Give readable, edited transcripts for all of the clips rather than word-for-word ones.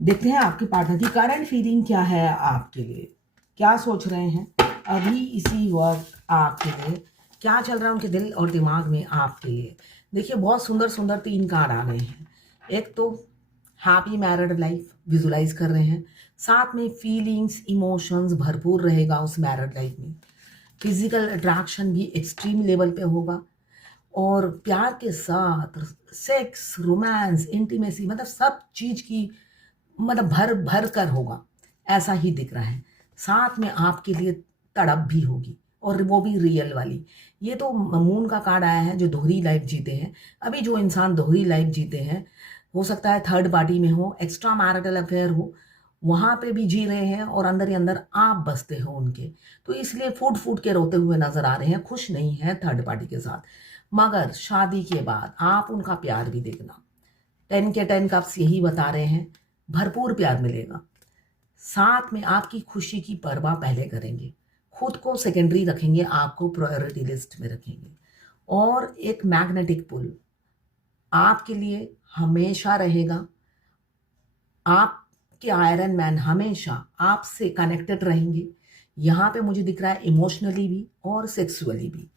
देखते हैं आपके पार्टनर की करंट फीलिंग क्या है आपके लिए, क्या सोच रहे हैं अभी इसी वक्त आपके लिए, क्या चल रहा है उनके दिल और दिमाग में आपके लिए। देखिए बहुत सुंदर सुंदर 3 कार्ड आ रहे हैं। एक तो हैप्पी मैरिड लाइफ विजुलाइज कर रहे हैं, साथ में फीलिंग्स इमोशंस भरपूर रहेगा उस मैरिड लाइफ में। फिजिकल अट्रैक्शन भी एक्सट्रीम लेवल पे होगा और प्यार के साथ सेक्स रोमांस इंटीमेसी मतलब सब चीज़ की मतलब भर भर कर होगा, ऐसा ही दिख रहा है। साथ में आपके लिए तड़प भी होगी और वो भी रियल वाली। ये तो मून का कार्ड आया है जो दोहरी लाइफ जीते हैं। अभी जो इंसान दोहरी लाइफ जीते हैं, हो सकता है थर्ड पार्टी में हो, एक्स्ट्रा मैरिटल अफेयर हो, वहाँ पे भी जी रहे हैं और अंदर ही अंदर आप बसते हो उनके। तो इसलिए फूट फूट के रोते हुए नजर आ रहे हैं, खुश नहीं है थर्ड पार्टी के साथ। मगर शादी के बाद आप उनका प्यार भी देखना। 10 के 10 कप्स यही बता रहे हैं, भरपूर प्यार मिलेगा। साथ में आपकी खुशी की परवाह पहले करेंगे, खुद को सेकेंडरी रखेंगे, आपको प्रायोरिटी लिस्ट में रखेंगे। और एक मैग्नेटिक पुल आपके लिए हमेशा रहेगा। आपके आयरन मैन हमेशा आपसे कनेक्टेड रहेंगे। यहाँ पे मुझे दिख रहा है इमोशनली भी और सेक्सुअली भी,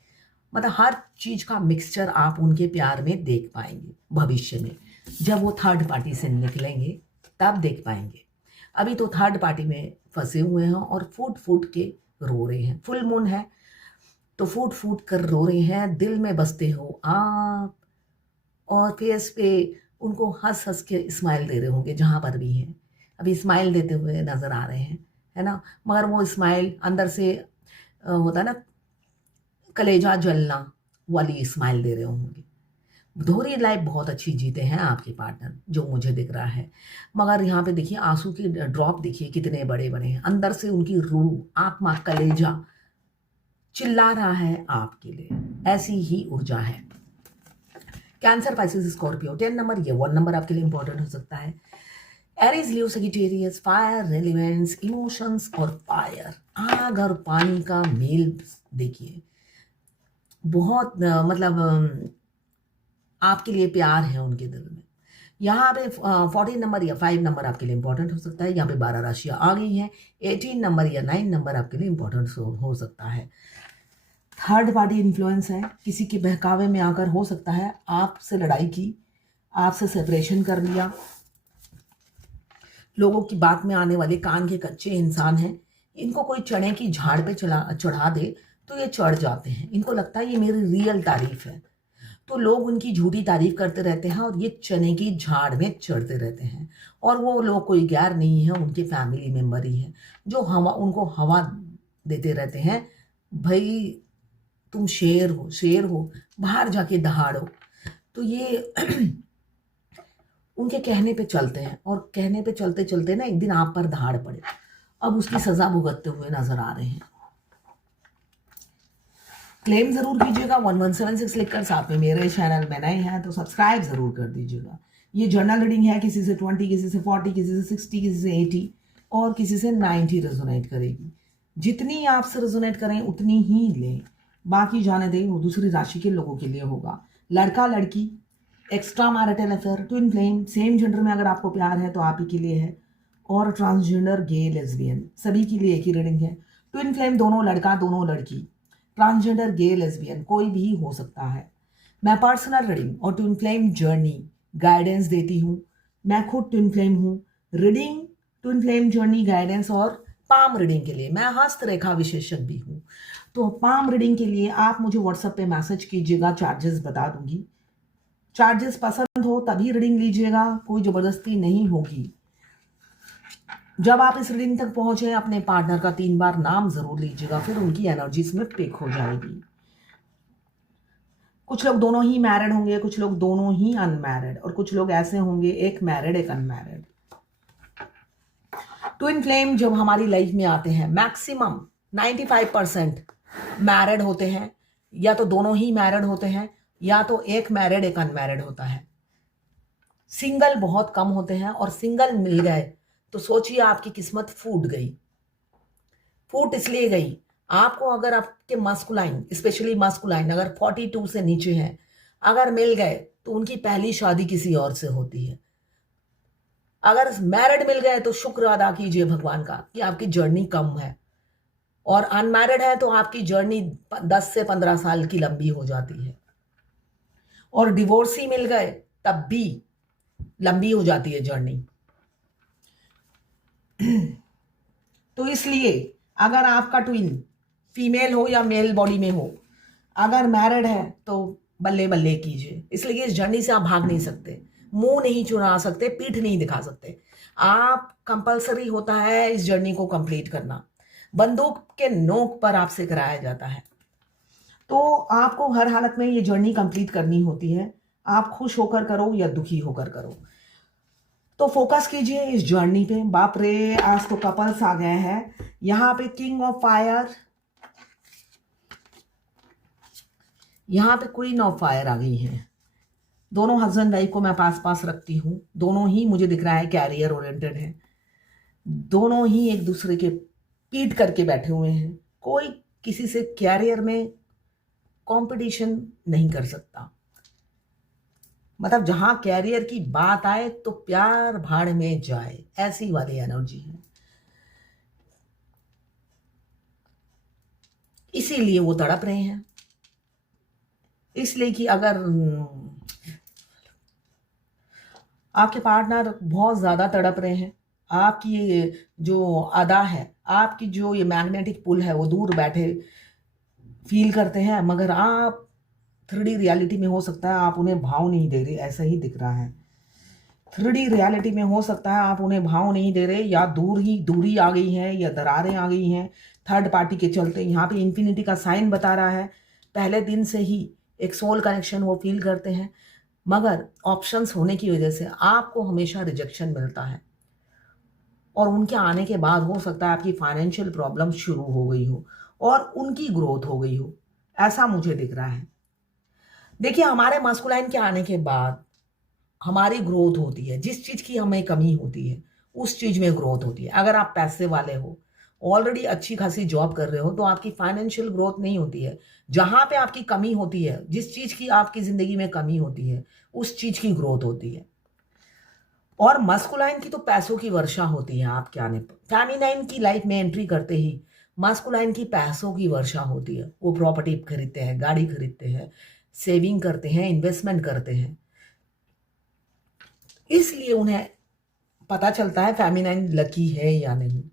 मतलब हर चीज का मिक्सचर आप उनके प्यार में देख पाएंगे भविष्य में। जब वो थर्ड पार्टी से निकलेंगे तब देख पाएंगे। अभी तो थर्ड पार्टी में फंसे हुए हैं और फूट फूट के रो रहे हैं। फुल मून है तो फूट फूट कर रो रहे हैं, दिल में बसते हो आप और फेस पे उनको हंस हंस के स्माइल दे रहे होंगे जहाँ पर भी हैं। अभी स्माइल देते हुए नजर आ रहे हैं, है ना। मगर वो स्माइल अंदर से होता है ना, कलेजा जलना वाली स्माइल दे रहे होंगे। दोहरी लाइफ बहुत अच्छी जीते हैं आपके पार्टनर जो मुझे दिख रहा है। मगर यहाँ पे देखिए आंसू की ड्रॉप देखिए कितने बड़े बड़े हैं, अंदर से उनकी रूह आत्मा कलेजा चिल्ला रहा है आपके लिए, ऐसी ही ऊर्जा है। कैंसर पाइसेस स्कॉर्पियो 10 नंबर, ये 1 नंबर आपके लिए इंपॉर्टेंट हो सकता है। Aries Leo Sagittarius fire elements emotions और फायर, आग और पानी का मेल देखिए बहुत मतलब आपके लिए प्यार है उनके दिल में। यहाँ पे 14 नंबर या 5 नंबर आपके लिए इंपॉर्टेंट हो सकता है। यहाँ पे 12 राशियाँ आ गई हैं। 18 नंबर या 9 नंबर आपके लिए इंपॉर्टेंट हो सकता है। थर्ड पार्टी इन्फ्लुएंस है, किसी के बहकावे में आकर हो सकता है आपसे लड़ाई की, आपसे सेपरेशन कर लिया। लोगों की बात में आने वाले कान के कच्चे इंसान हैं। इनको कोई चने की झाड़ पे चढ़ा दे तो ये चढ़ जाते हैं, इनको लगता है ये मेरी रियल तारीफ है, तो लोग उनकी झूठी तारीफ करते रहते हैं और ये चने की झाड़ में चढ़ते रहते हैं। और वो लोग कोई गैर नहीं है, उनके फैमिली मेंबर ही है जो हवा उनको हवा देते रहते हैं। भाई तुम शेर हो, शेर हो, बाहर जाके दहाड़ो। तो ये उनके कहने पे चलते हैं और कहने पे चलते चलते ना एक दिन आप पर दहाड़ पड़े, अब उसकी सजा भुगतते हुए नजर आ रहे हैं। क्लेम जरूर कीजिएगा 1176 लिखकर, साथ में मेरे चैनल में नए हैं तो सब्सक्राइब जरूर कर दीजिएगा। ये जर्नल रीडिंग है, किसी से 20, किसी से 40, किसी से 60, किसी से 80 और किसी से 90 रेजोनेट करेगी। जितनी आपसे रेजोनेट करें उतनी ही लें, बाकी जाने दें, वो दूसरी राशि के लोगों के लिए होगा। लड़का लड़की, extra marital affair, twin flame, same gender में अगर आपको प्यार है तो आप ही के लिए है। और ट्रांसजेंडर गे लेस्बियन सभी के लिए एक ही रीडिंग है। ट्विन फ्लेम दोनों लड़का दोनों लड़की, ट्रांसजेंडर गे लेस्बियन कोई भी हो सकता है। मैं पर्सनल रीडिंग और ट्विन फ्लेम जर्नी गाइडेंस देती हूँ। मैं खुद ट्विन फ्लेम हूँ। Reading, twin flame journey guidance और पाम रीडिंग के लिए मैं हस्तरेखा विशेषज्ञ भी हूँ। तो पाम रीडिंग के लिए आप मुझे व्हाट्सएप पे मैसेज कीजिएगा, चार्जेस बता दूंगी। चार्जेस पसंद हो तभी रीडिंग लीजिएगा, कोई जबरदस्ती नहीं होगी। जब आप इस रीडिंग तक पहुंचे अपने पार्टनर का 3 बार नाम जरूर लीजिएगा, फिर उनकी एनर्जीज में पिक हो जाएगी। कुछ लोग दोनों ही मैरिड होंगे, कुछ लोग दोनों ही अनमैरिड और कुछ लोग ऐसे होंगे एक मैरिड एक अनमैरिड। ट्विन फ्लेम जब हमारी लाइफ में आते हैं मैक्सिमम 95% मैरिड होते हैं, या तो दोनों ही मैरिड होते हैं या तो एक मैरिड एक अनमैरिड होता है। सिंगल बहुत कम होते हैं और सिंगल मिल गए तो सोचिए आपकी किस्मत फूट गई। फूट इसलिए गई, आपको अगर आपके मस्कुलाइन स्पेशली मस्कुलाइन अगर 42 से नीचे हैं, अगर मिल गए तो उनकी पहली शादी किसी और से होती है। अगर मैरिड मिल गए तो शुक्र अदा कीजिए भगवान का कि आपकी जर्नी कम है, और अनमैरिड है तो आपकी जर्नी 10 से 15 साल की लंबी हो जाती है, और डिवोर्सी मिल गए तब भी लंबी हो जाती है जर्नी। तो इसलिए अगर आपका ट्विन फीमेल हो या मेल बॉडी में हो, अगर मैरिड है तो बल्ले बल्ले कीजिए, इसलिए इस जर्नी से आप भाग नहीं सकते, मुंह नहीं चुरा सकते, पीठ नहीं दिखा सकते। आप कंपलसरी होता है इस जर्नी को कंप्लीट करना, बंदूक के नोक पर आपसे कराया जाता है। तो आपको हर हालत में ये जर्नी कंप्लीट करनी होती है, आप खुश होकर करो या दुखी होकर करो। तो फोकस कीजिए इस जर्नी पे। बाप रे, आज तो कपल्स आ गए हैं यहाँ पे, किंग ऑफ फायर, यहाँ पे क्वीन ऑफ फायर आ गई है। दोनों हस्बैंड वाइफ को मैं पास पास रखती हूँ, दोनों ही मुझे दिख रहा है कैरियर ओरिएंटेड है, दोनों ही एक दूसरे के पीट करके बैठे हुए हैं, कोई किसी से कैरियर में कंपटीशन नहीं कर सकता। मतलब जहां कैरियर की बात आए तो प्यार भाड़ में जाए, ऐसी वाली एनर्जी है। इसीलिए वो तड़प रहे हैं, इसलिए कि अगर आपके पार्टनर बहुत ज़्यादा तड़प रहे हैं, आपकी ये जो अदा है, आपकी जो ये मैग्नेटिक पुल है, वो दूर बैठे फील करते हैं, मगर आप 3D रियलिटी में हो सकता है आप उन्हें भाव नहीं दे रहे, ऐसा ही दिख रहा है। 3D रियलिटी में हो सकता है आप उन्हें भाव नहीं दे रहे, या दूरी आ गई है, या दरारें आ गई हैं थर्ड पार्टी के चलते। यहाँ पे इन्फिनिटी का साइन बता रहा है, पहले दिन से ही एक सोल कनेक्शन वो फील करते हैं, मगर ऑप्शंस होने की वजह से आपको हमेशा रिजेक्शन मिलता है, और उनके आने के बाद हो सकता है आपकी फाइनेंशियल प्रॉब्लम शुरू हो गई हो और उनकी ग्रोथ हो गई हो, ऐसा मुझे दिख रहा है। देखिए, हमारे मस्कुलाइन के आने के बाद हमारी ग्रोथ होती है, जिस चीज़ की हमें कमी होती है उस चीज़ में ग्रोथ होती है। अगर आप पैसे वाले हो, ऑलरेडी अच्छी खासी जॉब कर रहे हो, तो आपकी फाइनेंशियल ग्रोथ नहीं होती है। जहाँ पे आपकी कमी होती है, जिस चीज़ की आपकी ज़िंदगी में कमी होती है, उस चीज़ की ग्रोथ होती है। और मस्कुलाइन की तो पैसों की वर्षा होती है आपके आने पर। फेमिनाइन की लाइफ में एंट्री करते ही मस्कुलाइन की पैसों की वर्षा होती है। वो प्रॉपर्टी खरीदते हैं, गाड़ी खरीदते हैं, सेविंग करते हैं, इन्वेस्टमेंट करते हैं, इसलिए उन्हें पता चलता है फेमिनाइन लकी है या नहीं।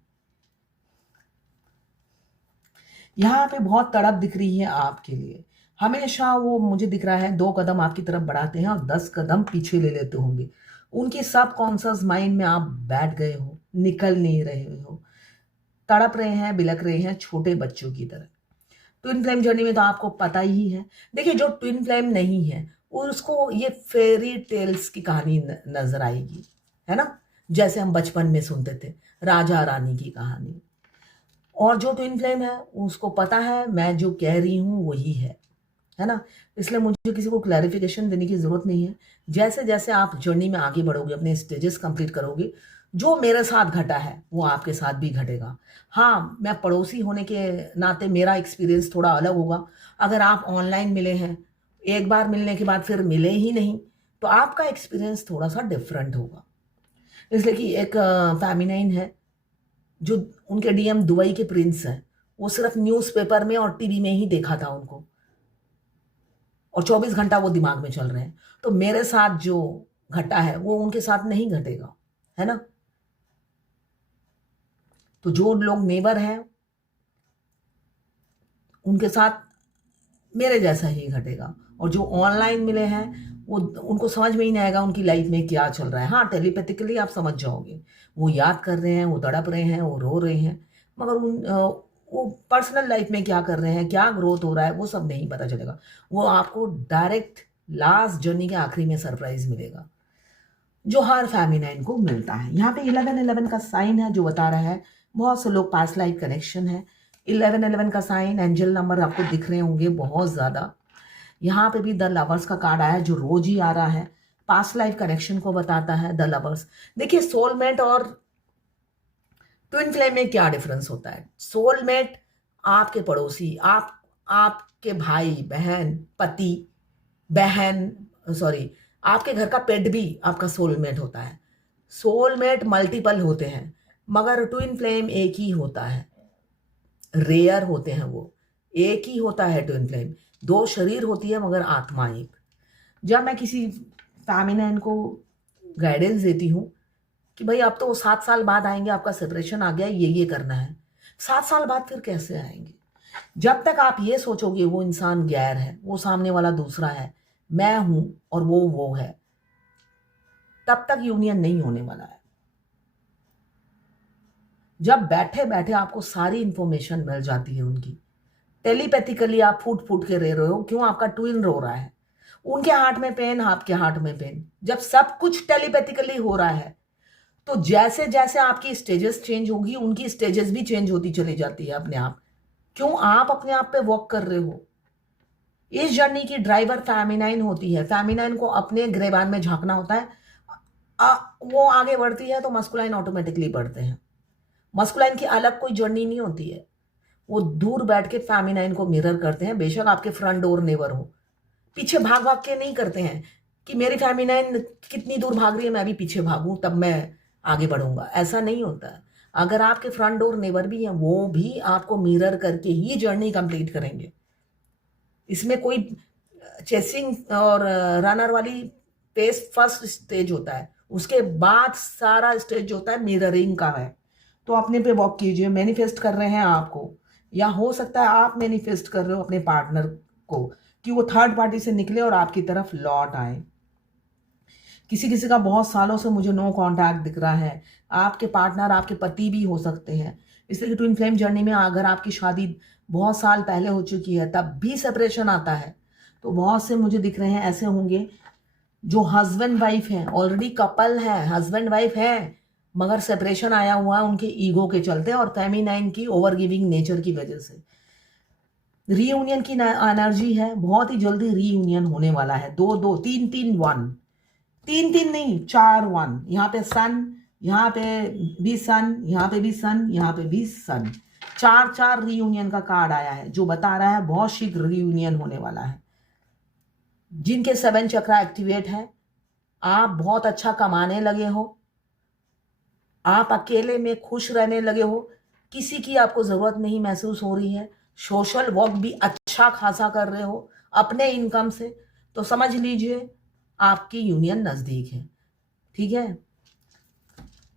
यहाँ पे बहुत तड़प दिख रही है आपके लिए, हमेशा वो मुझे दिख रहा है 2 कदम आपकी तरफ बढ़ाते हैं और 10 कदम पीछे ले लेते होंगे। उनके सबकॉन्शियस माइंड में आप बैठ गए हो, निकल नहीं रहे हो, तड़प रहे हैं, बिलक रहे हैं छोटे बच्चों की तरह। ट्विन फ्लेम जर्नी में तो आपको पता ही है। देखिए, जो ट्विन फ्लेम नहीं है उसको ये फेरी टेल्स की कहानी नजर आएगी, है ना, जैसे हम बचपन में सुनते थे राजा रानी की कहानी। और जो ट्विन फ्लेम है उसको पता है मैं जो कह रही हूँ वही है ना, इसलिए मुझे किसी को क्लैरिफिकेशन देने की ज़रूरत नहीं है। जैसे जैसे आप जर्नी में आगे बढ़ोगे, अपने स्टेजेस कंप्लीट करोगे, जो मेरे साथ घटा है वो आपके साथ भी घटेगा। हाँ, मैं पड़ोसी होने के नाते मेरा एक्सपीरियंस थोड़ा अलग होगा। अगर आप ऑनलाइन मिले हैं, एक बार मिलने के बाद फिर मिले ही नहीं, तो आपका एक्सपीरियंस थोड़ा सा डिफरेंट होगा। इसलिए कि एक फेमिनाइन है जो, उनके डीएम दुबई के प्रिंस हैं, वो सिर्फ न्यूज़पेपर में और टीवी में ही देखा था उनको, और 24 घंटा वो दिमाग में चल रहे हैं। तो मेरे साथ जो घटा है वो उनके साथ नहीं घटेगा, है ना। तो जो लोग नेबर हैं उनके साथ मेरे जैसा ही घटेगा, और जो ऑनलाइन मिले हैं वो, उनको समझ में ही नहीं आएगा उनकी लाइफ में क्या चल रहा है। हाँ, टेलीपैथिकली आप समझ जाओगे, वो याद कर रहे हैं, वो तड़प रहे हैं, वो रो रहे हैं, मगर वो पर्सनल लाइफ में क्या कर रहे हैं, क्या ग्रोथ हो रहा है, वो सब नहीं पता चलेगा। वो आपको डायरेक्ट लास्ट जर्नी के आखिरी में सरप्राइज मिलेगा, जो हर फेमिनाइन को मिलता है। यहाँ पे 11-11 का साइन है जो बता रहा है बहुत से लोग पास्ट लाइफ कनेक्शन है। 11-11 का साइन, एंजल नंबर आपको दिख रहे होंगे बहुत ज़्यादा। यहाँ पे भी द लवर्स का कार्ड आया है जो रोज ही आ रहा है, पास्ट लाइफ कनेक्शन को बताता है द लवर्स। देखिए, सोलमेट और ट्विन फ्लेम में क्या डिफरेंस होता है। सोलमेट आपके पड़ोसी, आपके भाई बहन, पति बहन, सॉरी, आपके घर का पेट भी आपका सोलमेट होता है। सोलमेट मल्टीपल होते हैं मगर ट्विन फ्लेम एक ही होता है, रेयर होते हैं वो, एक ही होता है ट्विन फ्लेम। दो शरीर होती है मगर आत्मा एक। जब मैं किसी फेमिनाइन को गाइडेंस देती हूँ कि भाई अब तो 7 साल बाद आएंगे, आपका सेपरेशन आ गया, ये करना है, 7 साल बाद फिर कैसे आएंगे? जब तक आप ये सोचोगे वो इंसान गैर है, वो सामने वाला दूसरा है, मैं हूं और वो है, तब तक यूनियन नहीं होने वाला है। जब बैठे बैठे आपको सारी इंफॉर्मेशन मिल जाती है उनकी, टेलीपैथिकली आप फूट फूट के रो रहे हो, क्यों? आपका ट्विन रो रहा है, उनके हार्ट में पेन, आपके हार्ट में पेन। जब सब कुछ टेलीपैथिकली हो रहा है तो जैसे जैसे आपकी स्टेजेस चेंज होगी, उनकी स्टेजेस भी चेंज होती चली जाती है अपने आप। क्यों? आप अपने आप पे वर्क कर रहे हो। इस जर्नी की ड्राइवर फेमिनाइन होती है। फेमिनाइन को अपने ग्रेबान में झांकना होता है। वो आगे बढ़ती है तो मस्कुलाइन ऑटोमेटिकली बढ़ते हैं। मस्कुलाइन की अलग कोई जर्नी नहीं होती है, वो दूर बैठ के फेमिनाइन को मिरर करते हैं। बेशक आपके फ्रंट डोर नेवर हो, पीछे भाग भाग के नहीं करते हैं कि मेरी फेमिनाइन कितनी दूर भाग रही है, मैं भी पीछे भागूं तब मैं आगे बढ़ूंगा, ऐसा नहीं होता है। अगर आपके फ्रंट डोर नेबर भी हैं, वो भी आपको मिरर करके ही जर्नी कंप्लीट करेंगे। इसमें कोई चेसिंग और रनर वाली पेस फर्स्ट स्टेज होता है, उसके बाद सारा स्टेज होता है मिररिंग का है। तो अपने पे वॉक कीजिए। मैनिफेस्ट कर रहे हैं आपको, या हो सकता है आप मैनिफेस्ट कर रहे हो अपने पार्टनर को कि वो थर्ड पार्टी से निकले और आपकी तरफ लौट आए। किसी किसी का बहुत सालों से मुझे नो कांटेक्ट दिख रहा है। आपके पार्टनर आपके पति भी हो सकते हैं। इसलिए ट्विन फ्लेम जर्नी में अगर आपकी शादी बहुत साल पहले हो चुकी है तब भी सेपरेशन आता है, तो बहुत से मुझे दिख रहे हैं ऐसे होंगे जो हस्बैंड वाइफ हैं, ऑलरेडी कपल है, हस्बैंड वाइफ है, मगर सेपरेशन आया हुआ है उनके ईगो के चलते और फेमिनाइन की ओवर गिविंग नेचर की वजह से। रीयूनियन की एनर्जी है, बहुत ही जल्दी रीयूनियन होने वाला है। 2 2 3 3 1, 3 3 नहीं 4 1। यहाँ पे सन, यहाँ पे भी सन, यहाँ पे भी सन, यहाँ पे भी सन, 4 4 रीयूनियन का कार्ड आया है जो बता रहा है बहुत शीघ्र रीयूनियन होने वाला है। जिनके 7 चक्रा एक्टिवेट है, आप बहुत अच्छा कमाने लगे हो, आप अकेले में खुश रहने लगे हो, किसी की आपको जरूरत नहीं महसूस हो रही है, सोशल वर्क भी अच्छा खासा कर रहे हो अपने इनकम से, तो समझ लीजिए आपकी यूनियन नजदीक है। ठीक है,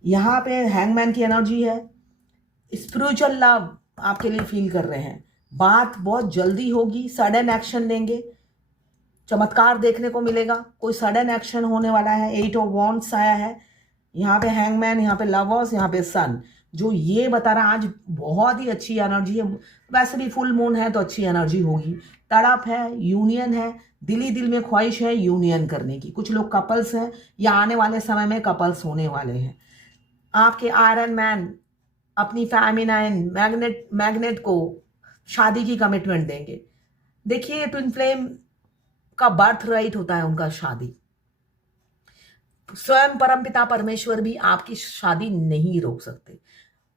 यहां पे हैंगमैन की एनर्जी है। स्पिरिचुअल लव आपके लिए फील कर रहे हैं, बात बहुत जल्दी होगी, सडन एक्शन लेंगे, चमत्कार देखने को मिलेगा, कोई सडन एक्शन होने वाला है। 8 ऑफ वॉन्ड्स आया है, यहाँ पे हैंगमैन, यहाँ पे लवर्स, यहाँ पे सन, जो ये बता रहा है आज बहुत ही अच्छी एनर्जी है। वैसे भी फुल मून है तो अच्छी एनर्जी होगी। तड़प है, यूनियन है, दिल में ख्वाहिश है यूनियन करने की। कुछ लोग कपल्स हैं या आने वाले समय में कपल्स होने वाले हैं। आपके आयरन मैन अपनी फेमिनाइन मैग्नेट को शादी की कमिटमेंट देंगे। देखिए ट्विन फ्लेम का बर्थ राइट होता है उनका शादी। स्वयं परमपिता परमेश्वर भी आपकी शादी नहीं रोक सकते।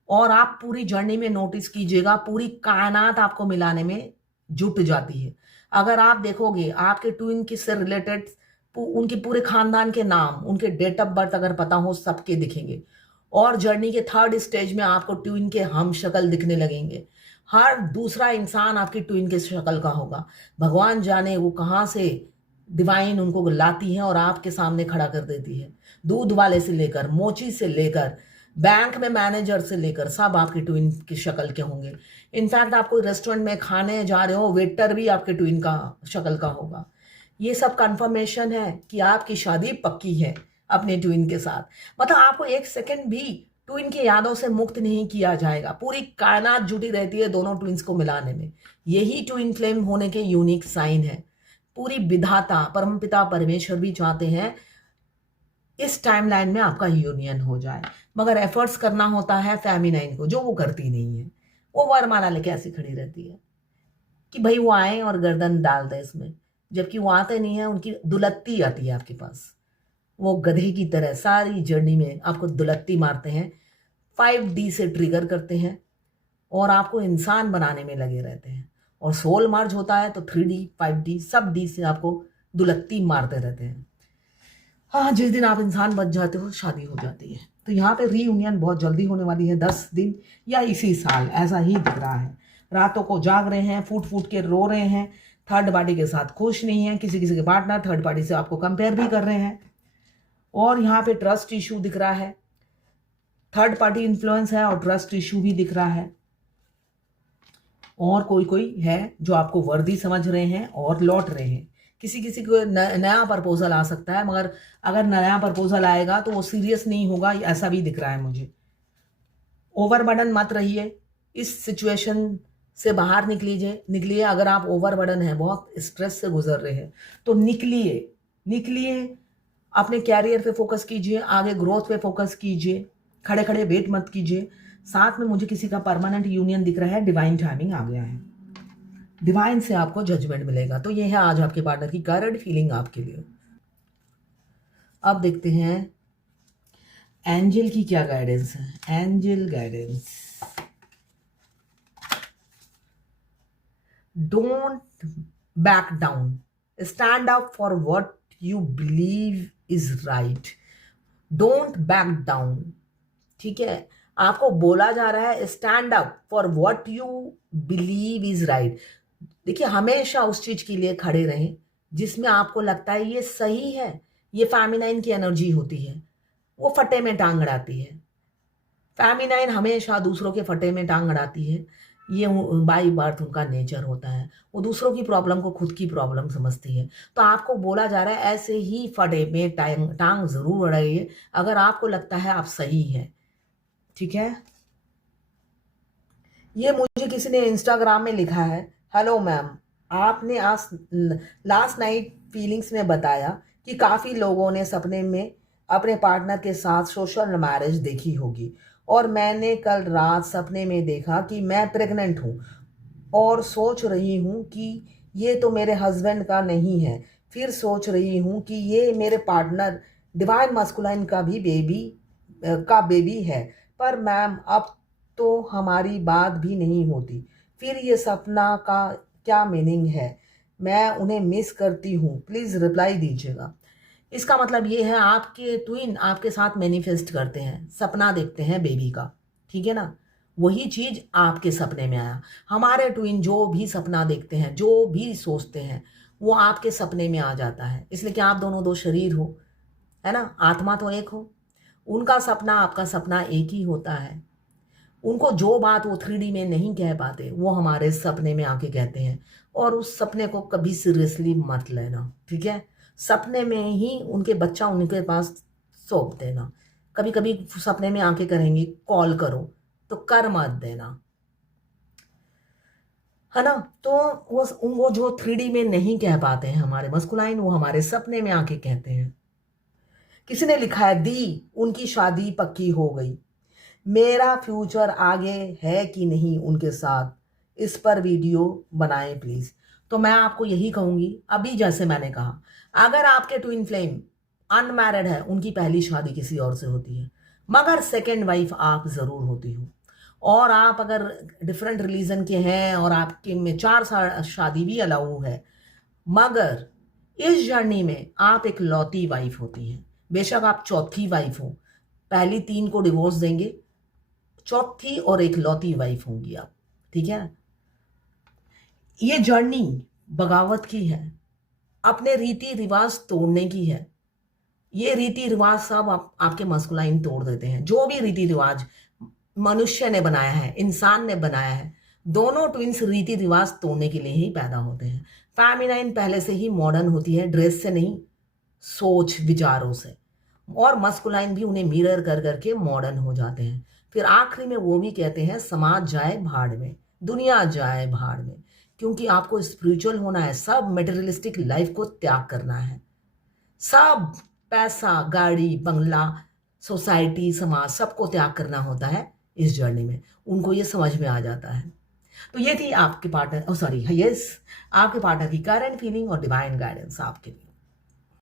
और आप पूरी जर्नी में नोटिस कीजिएगा, पूरी कायनात आपको मिलाने में जुट जाती है। अगर आप देखोगे आपके ट्विन किससे रिलेटेड, उनके पूरे खानदान के नाम, उनके डेट ऑफ बर्थ अगर पता हो, सबके दिखेंगे। और जर्नी के थर्ड स्टेज में आपको ट्विन के हम शक्ल दिखने लगेंगे। हर दूसरा इंसान आपकी ट्विन के शक्ल का होगा। भगवान जाने वो कहाँ से डिवाइन उनको लाती है और आपके सामने खड़ा कर देती है। दूध वाले से लेकर, मोची से लेकर, बैंक में मैनेजर से लेकर, सब आपके ट्विन की शक्ल के होंगे। इनफैक्ट आप कोई रेस्टोरेंट में खाने जा रहे हो, वेटर भी आपके ट्विन का शक्ल का होगा। ये सब कंफर्मेशन है कि आपकी शादी पक्की है अपने ट्विन के साथ। मतलब आपको एक सेकंड भी ट्विन की यादों से मुक्त नहीं किया जाएगा। पूरी कायनात जुटी रहती है दोनों ट्विन्स को मिलाने में। यही ट्विन फ्लेम होने के यूनिक साइन है। पूरी विधाता परमपिता परमेश्वर भी चाहते हैं इस टाइमलाइन में आपका यूनियन हो जाए, मगर एफर्ट्स करना होता है फेमिनाइन को, जो वो करती नहीं है। वो वरमाला लेके ऐसी खड़ी रहती है कि भाई वो आए और गर्दन डाल दे इसमें, जबकि वो आते नहीं है। उनकी दुलत्ती आती है आपके पास, वो गधे की तरह सारी जर्नी में आपको दुलत्ती मारते हैं, 5D से ट्रिगर करते हैं और आपको इंसान बनाने में लगे रहते हैं। और सोल मर्ज होता है तो 3D 5D सब D से आपको दुलत्ती मारते रहते हैं। हाँ, जिस दिन आप इंसान बच जाते हो शादी हो जाती है। तो यहाँ पे रीयूनियन बहुत जल्दी होने वाली है, 10 दिन या इसी साल, ऐसा ही दिख रहा है। रातों को जाग रहे हैं, फूट फूट के रो रहे हैं, थर्ड पार्टी के साथ खुश नहीं है, किसी किसी के पार्टनर थर्ड पार्टी से आपको कंपेयर भी कर रहे हैं। और यहाँ पे ट्रस्ट इशू दिख रहा है, थर्ड पार्टी इन्फ्लुएंस है और ट्रस्ट इशू भी दिख रहा है। और कोई कोई है जो आपको वर्दी समझ रहे हैं और लौट रहे हैं। किसी किसी को नया प्रपोजल आ सकता है, मगर अगर नया प्रपोजल आएगा तो वो सीरियस नहीं होगा, ऐसा भी दिख रहा है मुझे। ओवरबर्डन मत रहिए, इस सिचुएशन से बाहर निकलिए। अगर आप ओवरबर्डन है, बहुत स्ट्रेस से गुजर रहे हैं, तो निकलिए, अपने कैरियर पे फोकस कीजिए, आगे ग्रोथ पे फोकस कीजिए, खड़े खड़े वेट मत कीजिए। साथ में मुझे किसी का परमानेंट यूनियन दिख रहा है, डिवाइन टाइमिंग आ गया है, डिवाइन से आपको जजमेंट मिलेगा। तो ये है आज आपके पार्टनर की करंट फीलिंग आपके लिए। अब देखते हैं एंजल की क्या गाइडेंस है। Angel guidance, don't back down, stand up for what you believe is right, don't back down. ठीक है, आपको बोला जा रहा है stand up for what you believe is right. देखिए, हमेशा उस चीज के लिए खड़े रहें जिसमें आपको लगता है ये सही है। ये फेमिनाइन की एनर्जी होती है, वो फटे में टांग अड़ाती है। फेमिनाइन हमेशा दूसरों के फटे में टांग अड़ाती है, ये बाई बर्थ उनका नेचर होता है। वो दूसरों की प्रॉब्लम को खुद की प्रॉब्लम समझती है। तो आपको बोला जा रहा है ऐसे ही फटे में टांग जरूर अड़ाइए अगर आपको लगता है आप सही है। ठीक है, ये मुझे किसी ने इंस्टाग्राम में लिखा है, हेलो मैम, आपने आज लास्ट नाइट फीलिंग्स में बताया कि काफ़ी लोगों ने सपने में अपने पार्टनर के साथ सोशल मैरिज देखी होगी, और मैंने कल रात सपने में देखा कि मैं प्रेग्नेंट हूँ और सोच रही हूँ कि ये तो मेरे हस्बैंड का नहीं है। फिर सोच रही हूँ कि ये मेरे पार्टनर डिवाइन मस्कुलाइन का बेबी है, पर मैम अब तो हमारी बात भी नहीं होती। फिर ये सपना का क्या मीनिंग है? मैं उन्हें मिस करती हूँ, प्लीज़ रिप्लाई दीजिएगा। इसका मतलब ये है आपके ट्विन आपके साथ मैनिफेस्ट करते हैं, सपना देखते हैं बेबी का। ठीक है ना, वही चीज़ आपके सपने में आया। हमारे ट्विन जो भी सपना देखते हैं, जो भी सोचते हैं, वो आपके सपने में आ जाता है। इसलिए कि आप दोनों दो शरीर हो, है ना, आत्मा तो एक हो। उनका सपना आपका सपना एक ही होता है। उनको जो बात वो 3D में नहीं कह पाते वो हमारे सपने में आके कहते हैं, और उस सपने को कभी सीरियसली मत लेना। ठीक है, सपने में ही उनके बच्चा उनके पास सौंप देना। कभी कभी सपने में आके करेंगे कॉल करो, तो कर मत देना, है ना। तो वो जो 3D में नहीं कह पाते हैं हमारे मस्कुलाइन, वो हमारे सपने में आके कहते हैं। किसी ने लिखा है दी, उनकी शादी पक्की हो गई, मेरा फ्यूचर आगे है कि नहीं उनके साथ, इस पर वीडियो बनाएं प्लीज़। तो मैं आपको यही कहूँगी, अभी जैसे मैंने कहा, अगर आपके ट्विन फ्लेम अनमैरिड है, उनकी पहली शादी किसी और से होती है, मगर सेकेंड वाइफ आप ज़रूर होती हो। और आप अगर डिफरेंट रिलीजन के हैं और आपके में 4 शादी भी अलाउ है, मगर इस जर्नी में आप एक लौती वाइफ होती हैं। बेशक आप चौथी वाइफ हो, पहली 3 को डिवोर्स देंगे, चौथी और एक लौती वाइफ होंगी आप। ठीक है, ये जर्नी बगावत की है, अपने रीति रिवाज तोड़ने की है। ये रीति रिवाज सब आपके मस्कुलाइन तोड़ देते हैं। जो भी रीति रिवाज मनुष्य ने बनाया है, इंसान ने बनाया है, दोनों ट्विंस रीति रिवाज तोड़ने के लिए ही पैदा होते हैं। फेमिनाइन पहले से ही मॉडर्न होती है, ड्रेस से नहीं, सोच विचारों से, और मस्कुलाइन भी उन्हें मिरर कर करके मॉडर्न हो जाते हैं। फिर आखिरी में वो भी कहते हैं समाज जाए भाड़ में, दुनिया जाए भाड़ में, क्योंकि आपको स्पिरिचुअल होना है, सब मटेरियलिस्टिक लाइफ को त्याग करना है। सब पैसा, गाड़ी, बंगला, सोसाइटी, समाज, सबको त्याग करना होता है इस जर्नी में। उनको ये समझ में आ जाता है। तो ये थी आपके पार्टनर आपके पार्टनर की करंट फीलिंग और डिवाइन गाइडेंस आपके लिए।